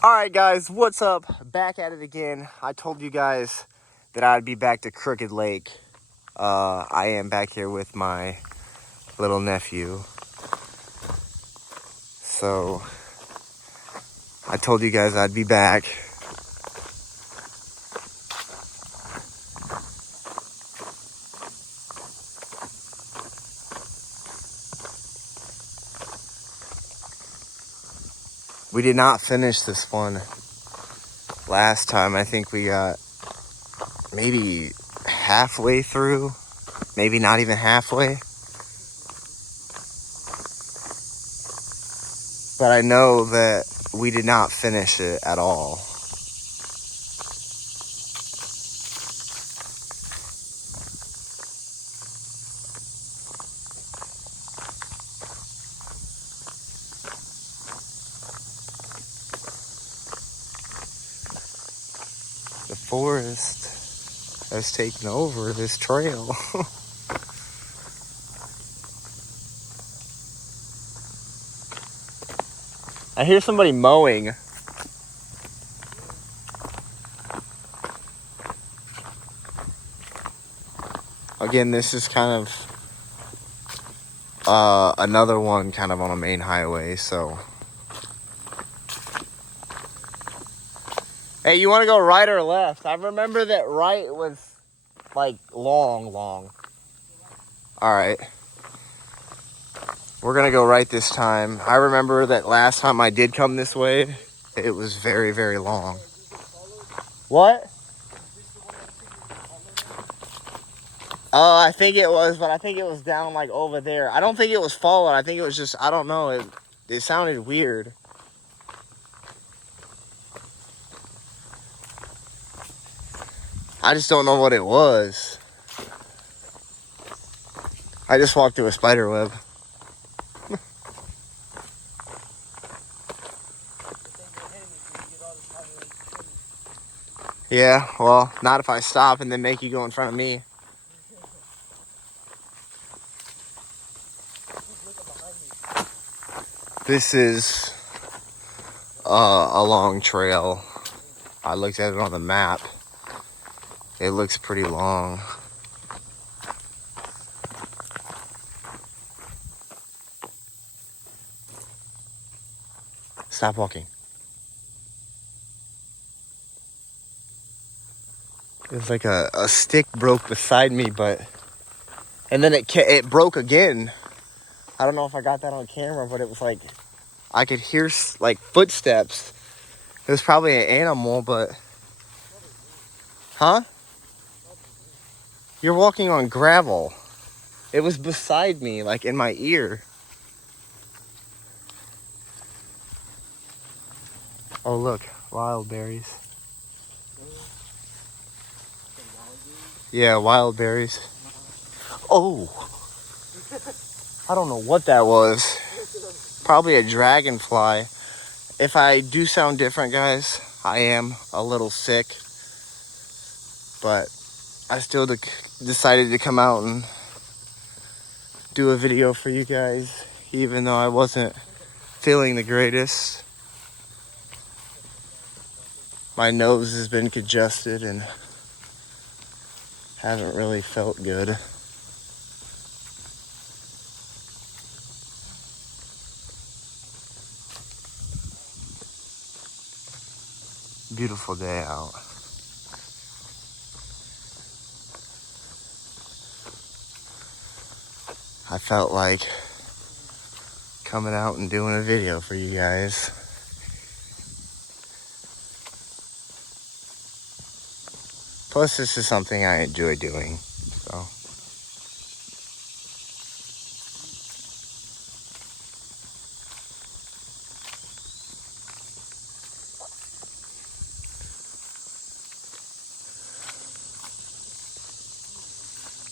Alright guys, what's up? Back at it again. I told you guys that I'd be back to Crooked Lake. I am back here with my little nephew. So, I told you guys I'd be back. We did not finish this one last time. I think we got maybe halfway through, maybe not even halfway. But I know that we did not finish it at all. The forest has taken over this trail. I hear somebody mowing. Again, this is kind of another one kind of on a main highway, so. Hey, you want to go right or left? I remember that right was like long. All right. We're gonna go right this time. I remember that last time I did come this way, it was very, very long. What? I think it was, but I think it was down like over there. I don't think it was followed. I think it was just, I don't know. It sounded weird. I just don't know what it was. I just walked through a spider web. Yeah, well, not if I stop and then make you go in front of me. This is a long trail. I looked at it on the map. It looks pretty long. Stop walking. It's like a stick broke beside me, and then it broke again. I don't know if I got that on camera, but it was like, I could hear like footsteps. It was probably an animal, but, huh? You're walking on gravel. It was beside me, like in my ear. Oh look, wild berries. Yeah, wild berries. Oh, I don't know what that was. Probably a dragonfly. If I do sound different, guys, I am a little sick, but I still decided to come out and do a video for you guys, even though I wasn't feeling the greatest. My nose has been congested and haven't really felt good. Beautiful day out. I felt like coming out and doing a video for you guys. Plus, this is something I enjoy doing, so.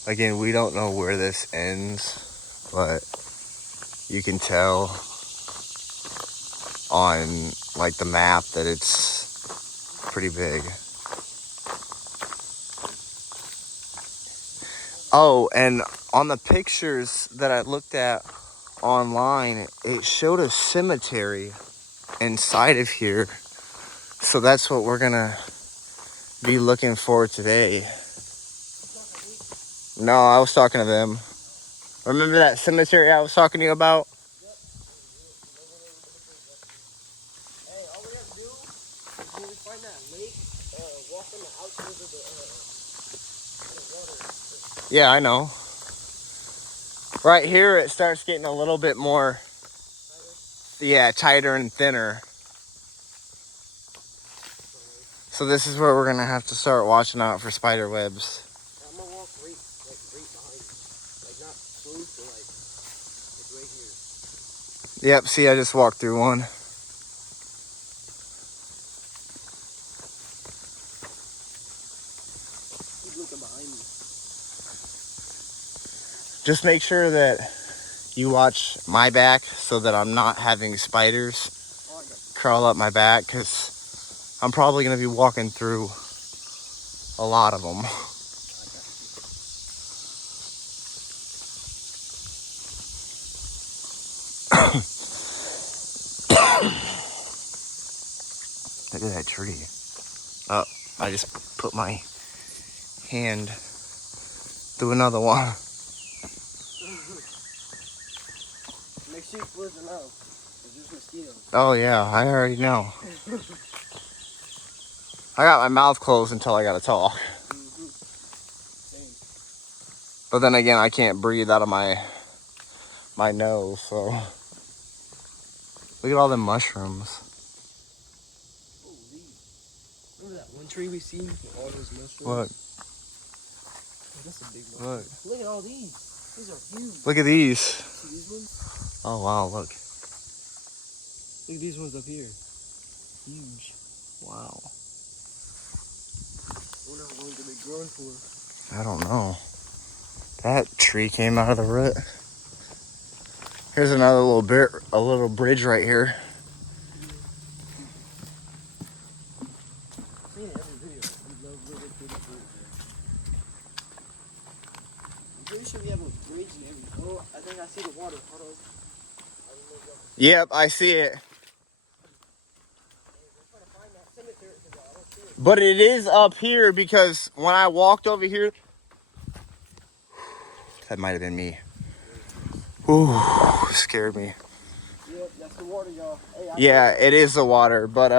Again, we don't know where this ends, but you can tell on like the map that it's pretty big. Oh, and on the pictures that I looked at online, it showed a cemetery inside of here. So that's what we're gonna be looking for today. No, I was talking to them. Remember that cemetery I was talking to you about? Hey, all we have to do is when we find that lake, walk on the outskirts of the water. Yeah, I know. Right here, it starts getting a little bit more, yeah, tighter and thinner. So this is where we're gonna have to start watching out for spider webs. I'm gonna walk right behind you. Like not close, but like right here. Yep, see, I just walked through one. Keep looking behind me. Just make sure that you watch my back so that I'm not having spiders crawl up my back, because I'm probably gonna be walking through a lot of them. Look at that tree. Oh, I just put my hand through another one. Make sure you close your mouth. There's mosquitoes. Oh yeah, I already know. I got my mouth closed until I gotta talk. But then again, I can't breathe out of my nose, so. Look at all them mushrooms. Remember that one tree we seen with all those mushrooms? Look. Oh, that's a big one. Look. Look at all these. These are huge. Look at these. See these ones? Oh wow, look. Look at these ones up here. Huge. Wow. I wonder how long they've been growing for. I don't know. That tree came out of the root. Here's another little bit, a little bridge right here. I've seen it every video. We love little bitty birds. I'm pretty sure we have a bridge and everything. Oh, I think I see the water. Hold on. Yep, I see it. But it is up here because when I walked over here, that might have been me. Ooh, scared me. Yep, that's the water, y'all. Hey, Yeah, it is the water, but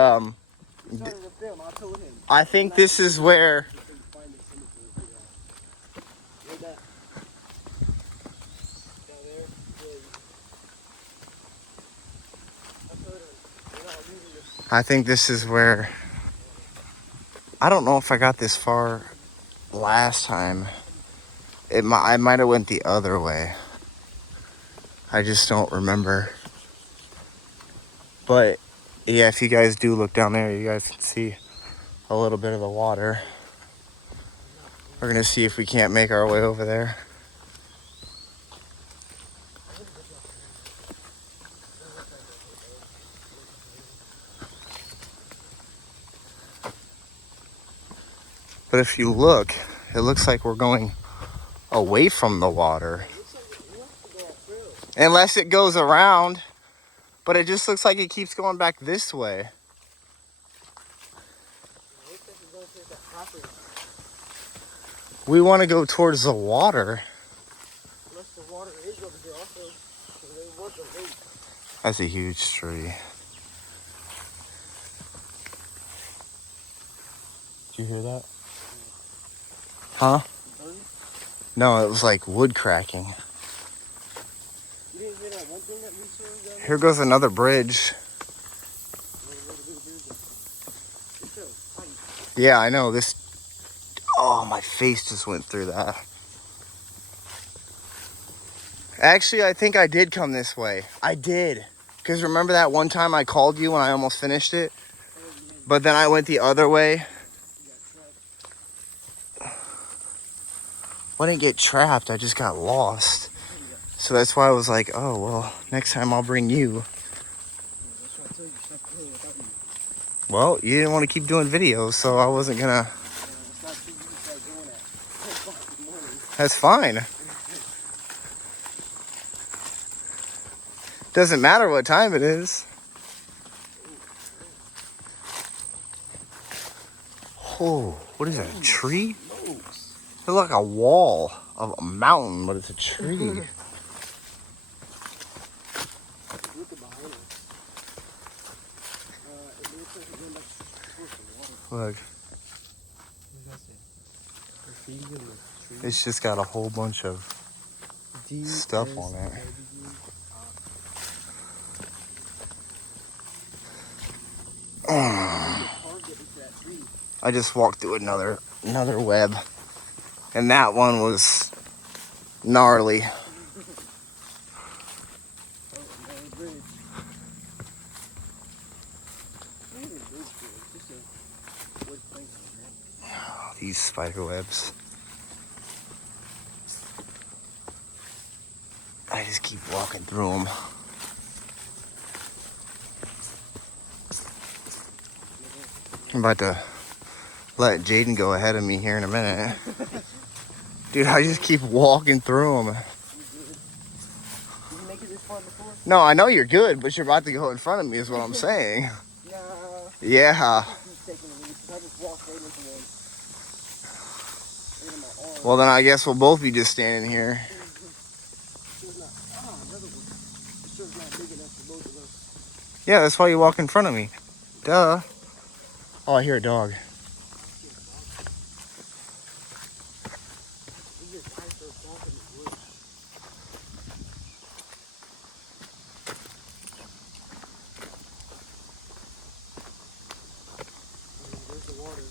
we started to film. I told him. I think this is where. I think this is where. I don't know if I got this far last time. I might have went the other way. I just don't remember. But yeah, if you guys do look down there, you guys can see a little bit of the water. We're gonna see if we can't make our way over there. But if you look, it looks like we're going away from the water. Unless it goes around. But it just looks like it keeps going back this way. We want to go towards the water. Unless the water is over here also. There was a lake. That's a huge tree. Did you hear that? Huh? No, it was like wood cracking. You didn't hear that one thing that we saw down there? Here goes another bridge. Yeah, I know. This. Oh, my face just went through that. Actually, I think I did come this way. I did. Because remember that one time I called you when I almost finished it? But then I went the other way. I didn't get trapped. I just got lost. So that's why I was like, oh, well, next time I'll bring you. Well, you didn't want to keep doing videos, so I wasn't going to. That's fine. Doesn't matter what time it is. Oh, what is that? A tree? Smokes. It's like a wall of a mountain, but it's a tree. Look at behind us. It looks like we're going back towards the water. Look, What does that say? Graffiti on the tree. it's just got a whole bunch of stuff on it. I just walked through another web, and that one was gnarly. Oh, these spider webs. I just keep walking through them. I'm about to let Jaden go ahead of me here in a minute. Dude, I just keep walking through them. Did you make it this far before? No, I know you're good, but you're about to go in front of me is what I'm saying. Nah. Yeah. Keep taking the lead, 'cause I just walked right into one. Right in my arm. Well, then I guess we'll both be just standing here. Another one. The show's not big enough for both of us. Yeah, that's why you walk in front of me. Duh. Oh, I hear a dog. We just died for a walk in the woods. There's the water.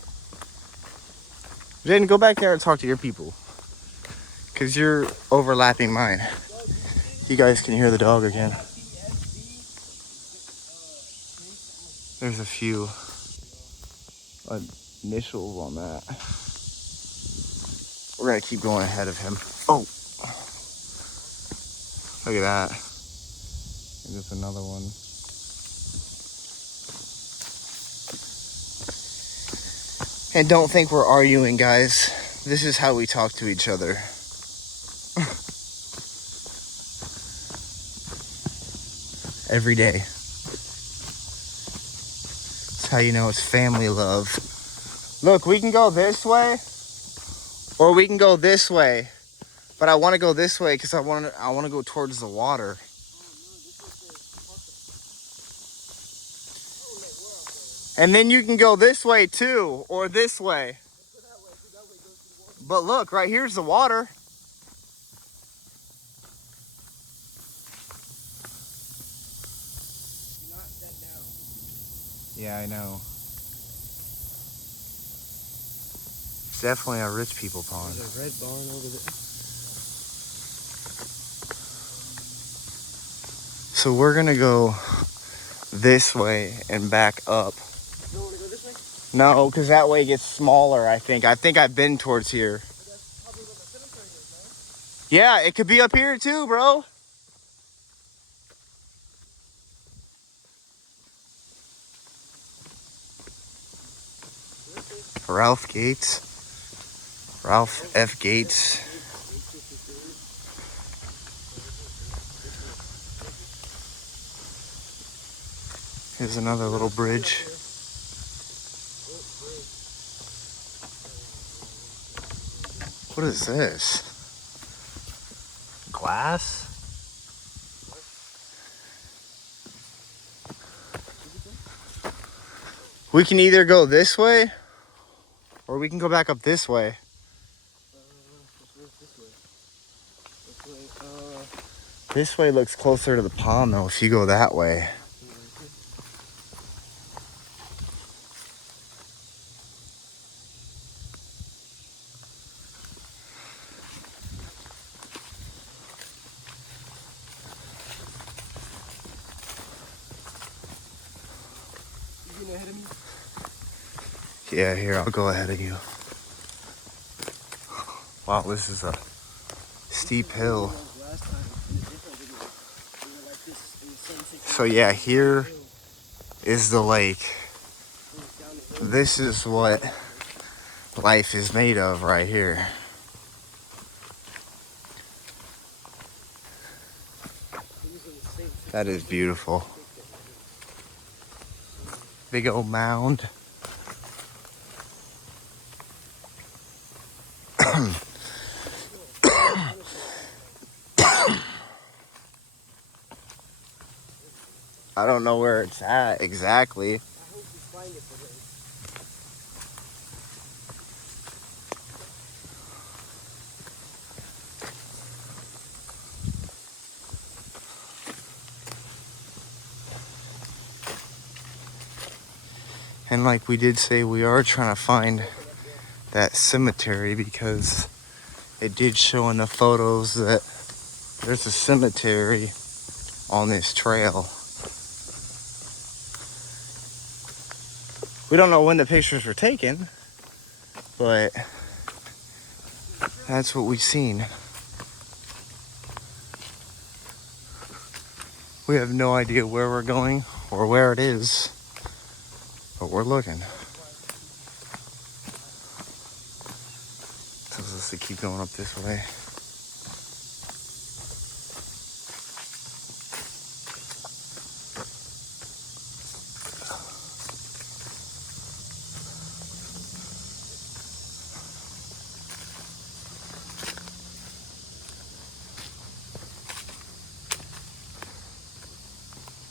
Jaden, go back there and talk to your people. Because you're overlapping mine. You guys can hear the dog again. There's a few initials on that. We're going to keep going ahead of him. Oh! Look at that. There's another one. And don't think we're arguing, guys. This is how we talk to each other. Every day. That's how you know it's family love. Look, we can go this way, or we can go this way. But I want to go this way because I want to go towards the water. And then you can go this way too, or this way. But look, right here's the water. Yeah, I know. It's definitely a rich people pond. There's a red barn over there. So we're gonna go this way and back up. You don't want to go this way? No, because that way gets smaller, I think. I think I've been towards here. That's probably where the cemetery is, Yeah, it could be up here too, bro. Ralph Gates. Ralph F. Gates. Here's another little bridge. What is this? Glass? We can either go this way, or we can go back up this way. This way looks closer to the pond, though, if you go that way. You getting ahead of me? Yeah, here, I'll go ahead of you. Wow, this is a steep hill. Last time in a different video, we were like this in the sunset. So yeah, here is the lake. This is what life is made of right here. That is beautiful. Big old mound. I don't know where it's at exactly. I hope we find it for him. And like we did say, we are trying to find that cemetery because it did show in the photos that there's a cemetery on this trail. We don't know when the pictures were taken, but that's what we've seen. We have no idea where we're going or where it is, but we're looking. Tells us to keep going up this way.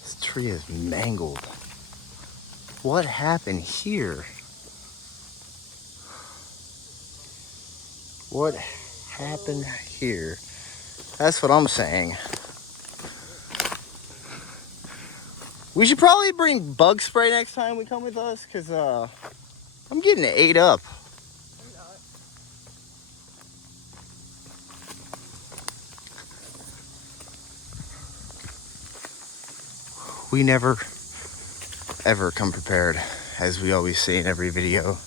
This tree is mangled. What happened here? What happened here? That's what I'm saying. We should probably bring bug spray next time we come with us, because I'm getting ate up. I'm not. We never, ever come prepared, as we always say in every video.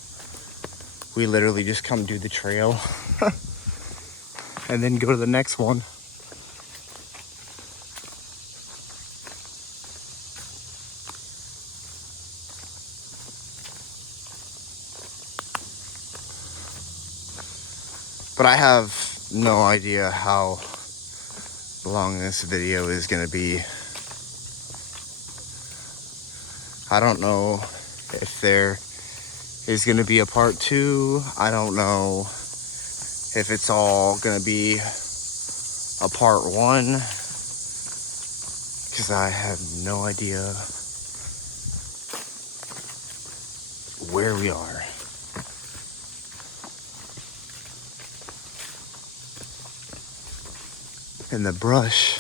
We literally just come do the trail and then go to the next one. But I have no idea how long this video is gonna be. I don't know if there is gonna be a part 2. I don't know if it's all gonna be a part 1, because I have no idea where we are. And the brush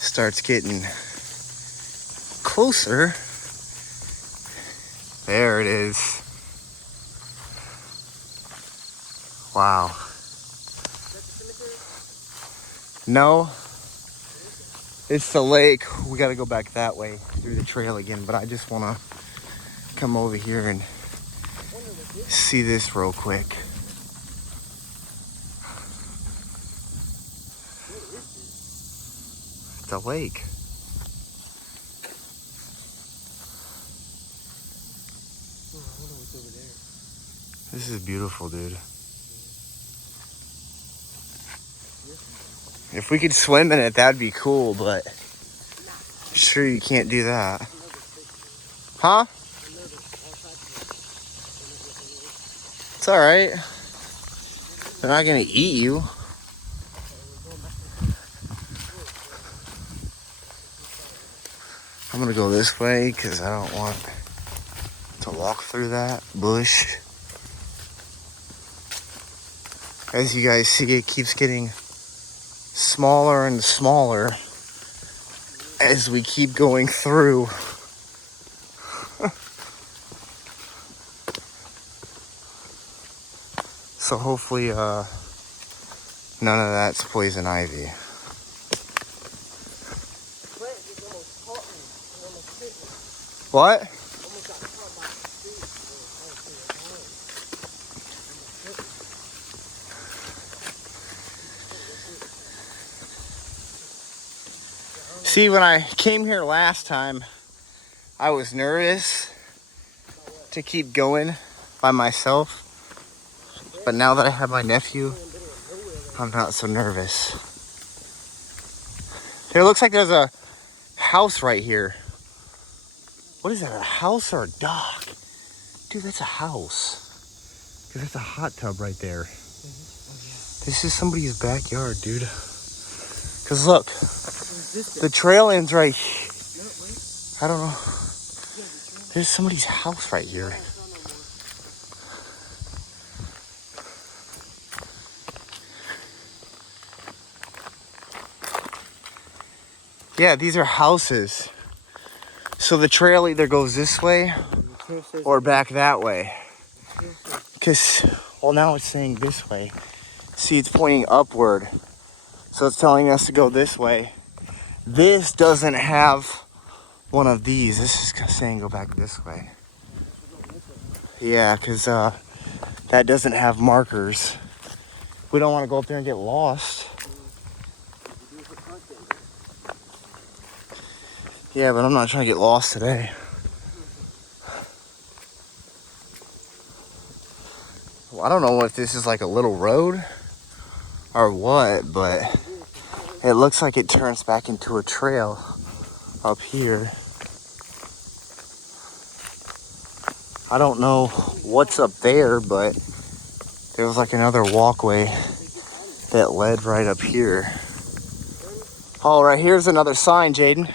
starts getting closer. There it is. Wow. Is that the cemetery? No, it's the lake. We gotta go back that way through the trail again, but I just wanna come over here and I wonder what this is. see this real quick. What is this? It's a lake. Oh, I wonder what's over there. This is beautiful, dude. If we could swim in it, that'd be cool, but sure you can't do that. I'm nervous fish. Huh? I'm nervous. All types of fish. It's alright. They're not gonna eat you. I'm gonna go this way because I don't want to walk through that bush. As you guys see, it keeps getting smaller and smaller as we keep going through. So hopefully none of that's poison ivy. Plant just almost caught me. It almost hit me. What? Almost got caught by the tree. See, when I came here last time, I was nervous to keep going by myself. But now that I have my nephew, I'm not so nervous. It looks like there's a house right here. What is that, a house or a dock? Dude, that's a house. Because there's a hot tub right there. This is somebody's backyard, dude. Cause look, This the trail ends right. No, wait. I don't know. Yeah, the trail. There's somebody's house right here. It's not no more. Yeah, these are houses. So the trail either goes this way The trail says or back that way. the trail says- Cause, well, now it's saying this way. See, it's pointing upward. So it's telling us to go this way. This doesn't have one of these. This is saying go back this way. Yeah, because that doesn't have markers. We don't want to go up there and get lost. Yeah, but I'm not trying to get lost today. Well, I don't know if this is like a little road or what, but it looks like it turns back into a trail up here. I don't know what's up there, but there was like another walkway that led right up here. Oh, right here's another sign, Jaden.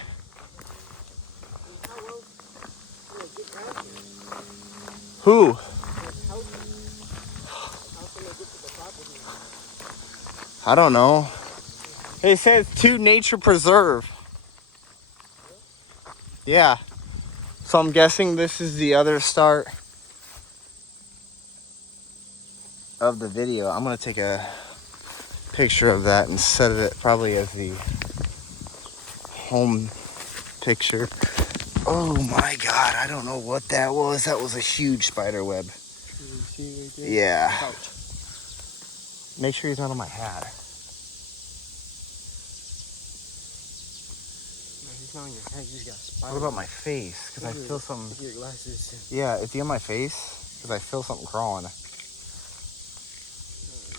Who? I don't know. It says to nature preserve. Yeah. So I'm guessing this is the other start of the video. I'm gonna take a picture of that and set it probably as the home picture. Oh my God, I don't know what that was. That was a huge spider web. You see right there? Yeah. Couch. Make sure he's not on my hat. No, he's not on your head. You just got a spider. What about my face? Because I feel something. Your glasses. Yeah, is he on my face? Because I feel something crawling.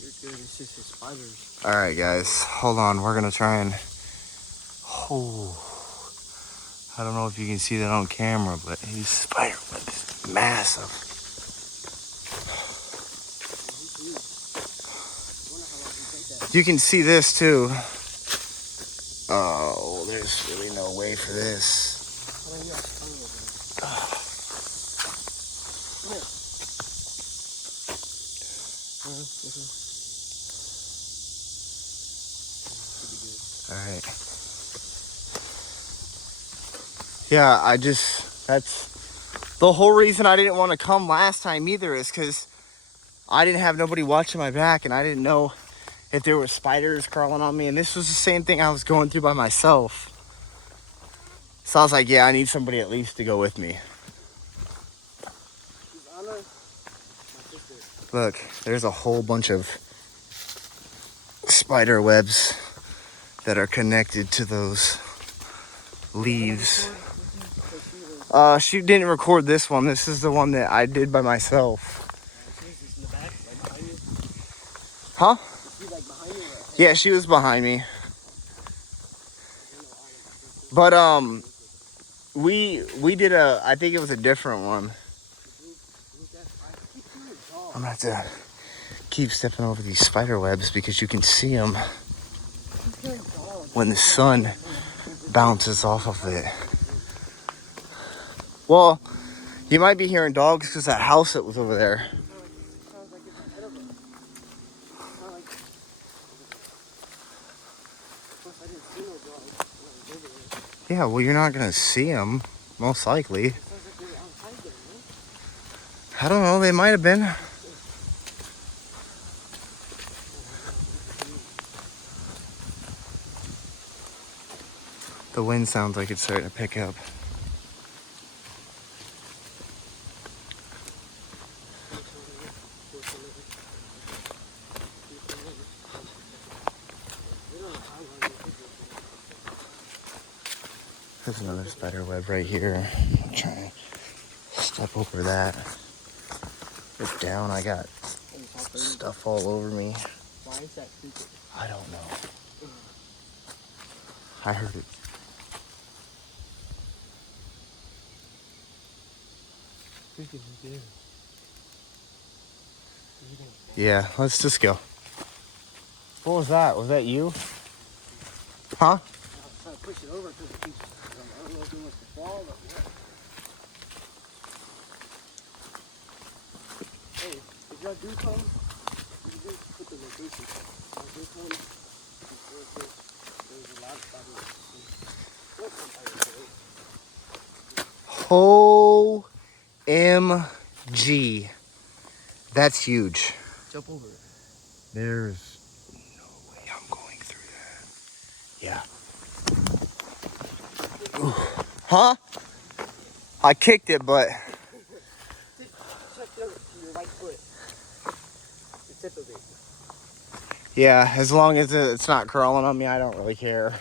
You're good. It's just the spiders. All right, guys, hold on. We're gonna try and. Oh, I don't know if you can see that on camera, but his spider web is massive. You can see this too. Oh, there's really no way for this. All right. Yeah, that's the whole reason I didn't want to come last time either, is because I didn't have nobody watching my back and I didn't know if there were spiders crawling on me. And this was the same thing I was going through by myself. So I was like, yeah, I need somebody at least to go with me. Look, there's a whole bunch of spider webs that are connected to those leaves. She didn't record this one. This is the one that I did by myself. Huh? Yeah, she was behind me. But we did I think it was a different one. I'm gonna have to keep stepping over these spider webs because you can see them when the sun bounces off of it. Well, you might be hearing dogs because that house that was over there. Yeah, well, you're not gonna see them, most likely. I don't know, they might have been. The wind sounds like it's starting to pick up. There's another spider web right here. I'm trying to step over that. Get down, I got stuff all over me. Why is that creepy? I don't know. I heard it. Yeah, let's just go. What was that? Was that you? Huh? I was trying to push it over because it keeps, I don't know if it wants to fall or what. Hey, if y'all do come, you can just put the location. This one is real quick. There's a lot of spiders. OMG. That's huge. Jump over it. There's no way I'm going through that. Yeah. Ooh. Huh? I kicked it, but Check your right foot. The tip of it. yeah, as long as it's not crawling on me, I don't really care.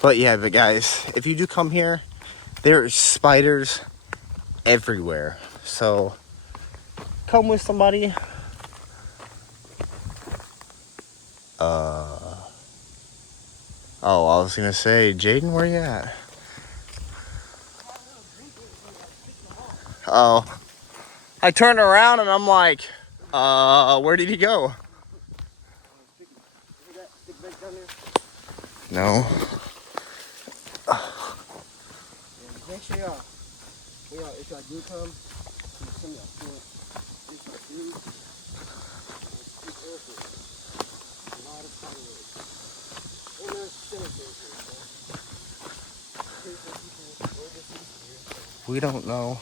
But yeah, but guys, if you do come here, there are spiders everywhere. So come with somebody. Oh, I was gonna say, Jaden, where you at? Oh, I turned around and I'm like, where did he go? No. Make sure y'all, if y'all do come, some of y'all can't. If y'all do, be careful. A lot of fireworks. And there's cemeteries here, so. Here's some people where deceased here. We don't know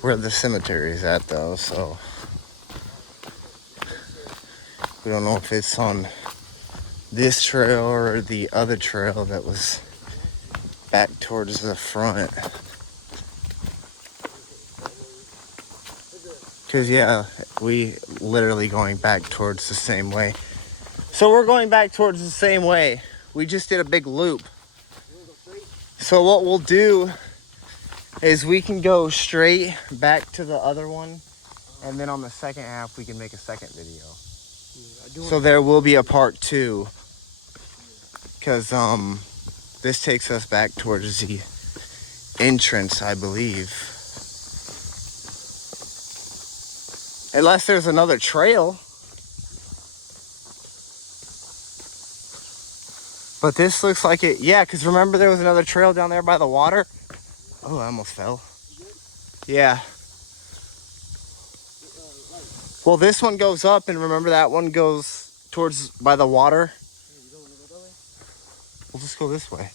where the cemetery is at though, so we don't know if it's on this trail or the other trail that was back towards the front. Cause yeah, we literally going back towards the same way. So we're going back towards the same way. We just did a big loop. So what we'll do is we can go straight back to the other one, and then on the second half we can make a second video. So there will be a part 2, because this takes us back towards the entrance, I believe, unless there's another trail. But this looks like it, yeah, because remember there was another trail down there by the water. Oh, I almost fell. Yeah. Well, this one goes up, and remember that one goes towards by the water. We'll just go this way.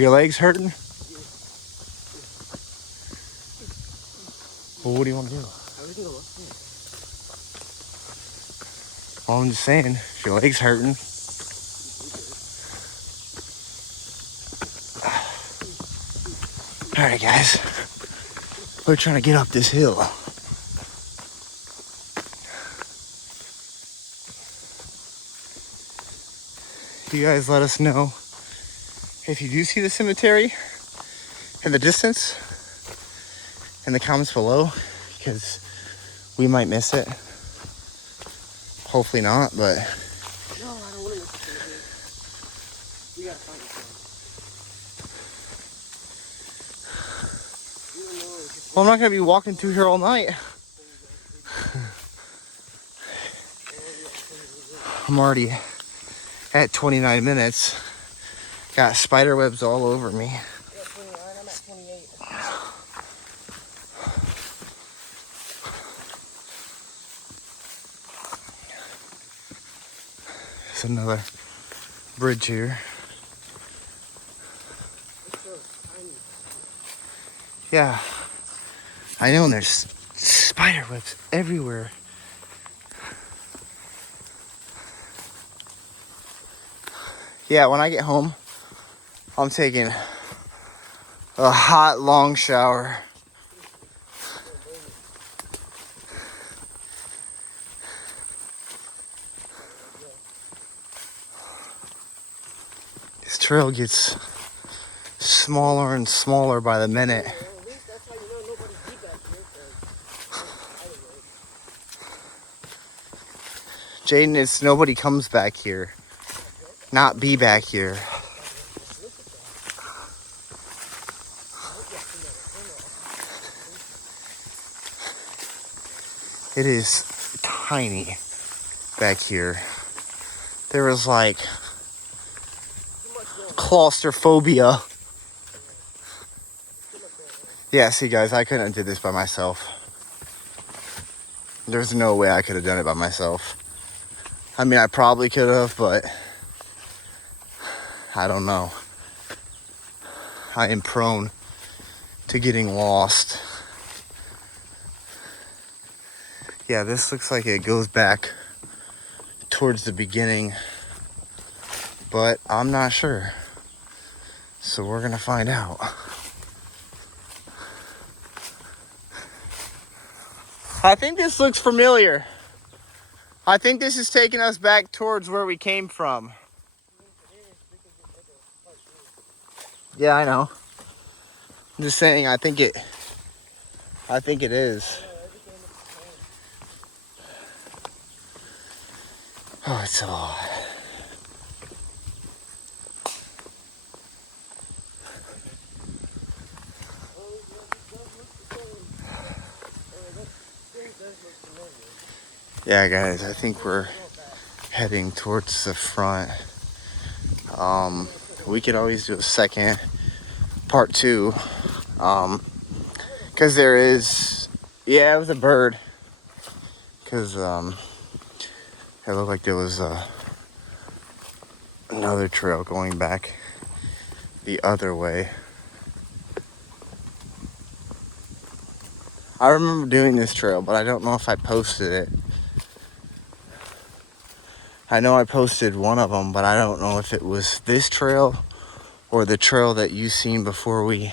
Your legs hurting? Well, what do you want to do? Well, I'm just saying, if your legs hurting. All right, guys. We're trying to get up this hill. You guys let us know if you do see the cemetery in the distance in the comments below, because we might miss it. Hopefully not, but No, I don't want to miss it. We gotta find it. well, I'm not gonna be walking through here all night. I'm already at 29 minutes. Got spider webs all over me. Yeah, 29, I'm at 28. There's another bridge here. It's so tiny. Yeah, I know, and there's spider webs everywhere. Yeah, when I get home, I'm taking a hot, long shower. This trail gets smaller and smaller by the minute. Well, at least that's how you know nobody's deep back here. Jaden, it's nobody comes back here. Not be back here. It is tiny back here. There was like claustrophobia. Yeah, see guys, I couldn't do this by myself. There's no way I could have done it by myself. I mean, I probably could have, but I don't know. I am prone to getting lost. Yeah, this looks like it goes back towards the beginning, but I'm not sure. So we're gonna find out. I think this looks familiar. I think this is taking us back towards where we came from. Yeah, I know. I'm just saying, I think it is. Oh, it's a lot. Yeah, guys, I think we're heading towards the front. We could always do a second part 2. Cause there is, yeah, it was a bird. Cause it looked like there was another trail going back the other way. I remember doing this trail, but I don't know if I posted it. I know I posted one of them, but I don't know if it was this trail or the trail that you seen before we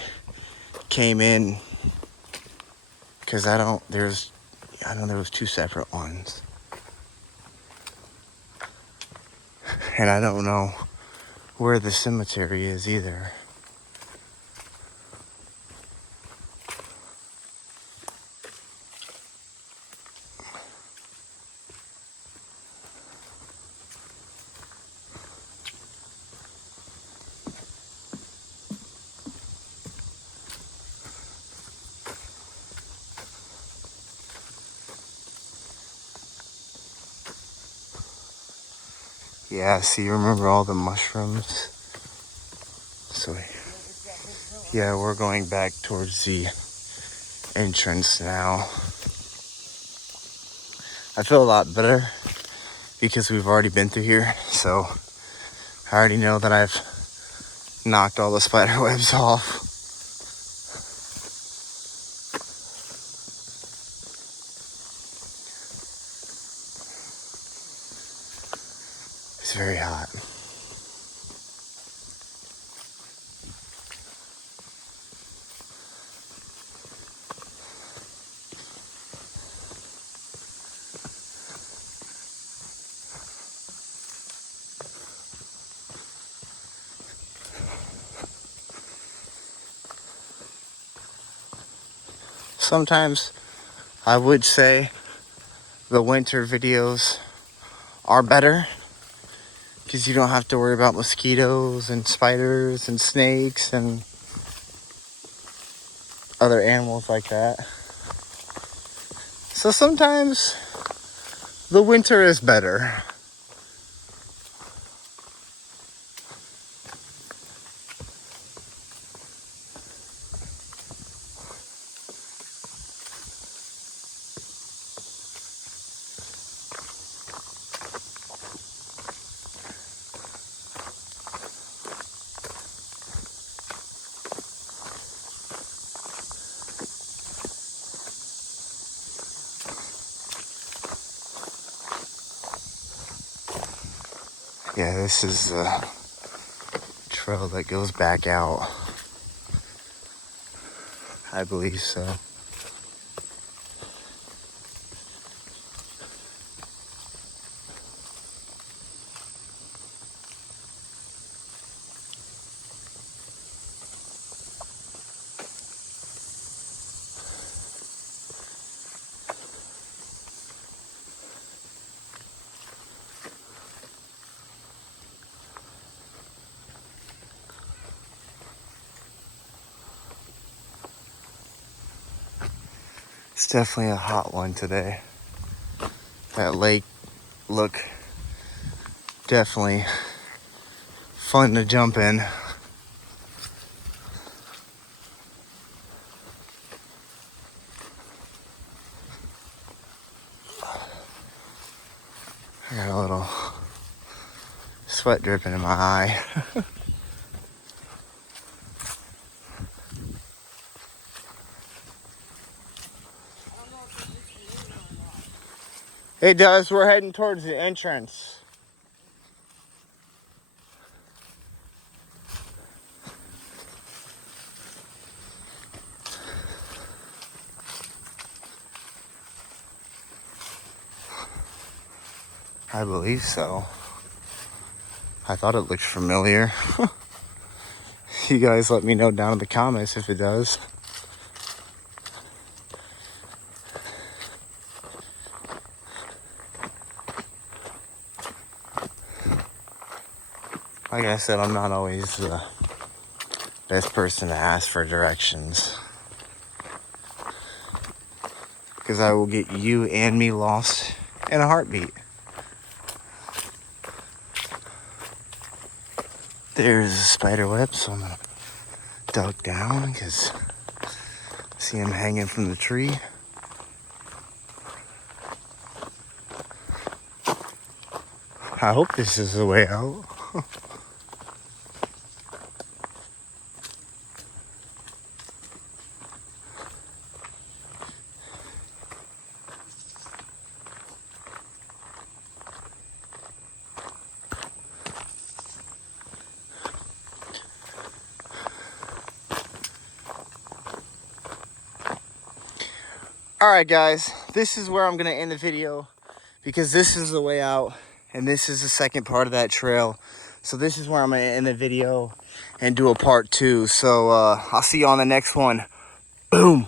came in. Cause I know there was 2 separate ones. And I don't know where the cemetery is either. Yeah, see, remember all the mushrooms? So, yeah, we're going back towards the entrance now. I feel a lot better because we've already been through here. So, I already know that I've knocked all the spider webs off. It's very hot. Sometimes I would say the winter videos are better because you don't have to worry about mosquitoes and spiders and snakes and other animals like that. So sometimes the winter is better. Yeah, this is a trail that goes back out. I believe so. It's definitely a hot one today. That lake look definitely fun to jump in. I got a little sweat dripping in my eye. It does. We're heading towards the entrance. I believe so. I thought it looked familiar. You guys let me know down in the comments if it does. Like I said, I'm not always the best person to ask for directions, because I will get you and me lost in a heartbeat. There's a spider web, so I'm gonna duck down because I see him hanging from the tree. I hope this is the way out. Alright guys, this is where I'm gonna end the video, because this is the way out and this is the second part of that trail. So this is where I'm gonna end the video and do a part 2. So I'll see you on the next one. Boom.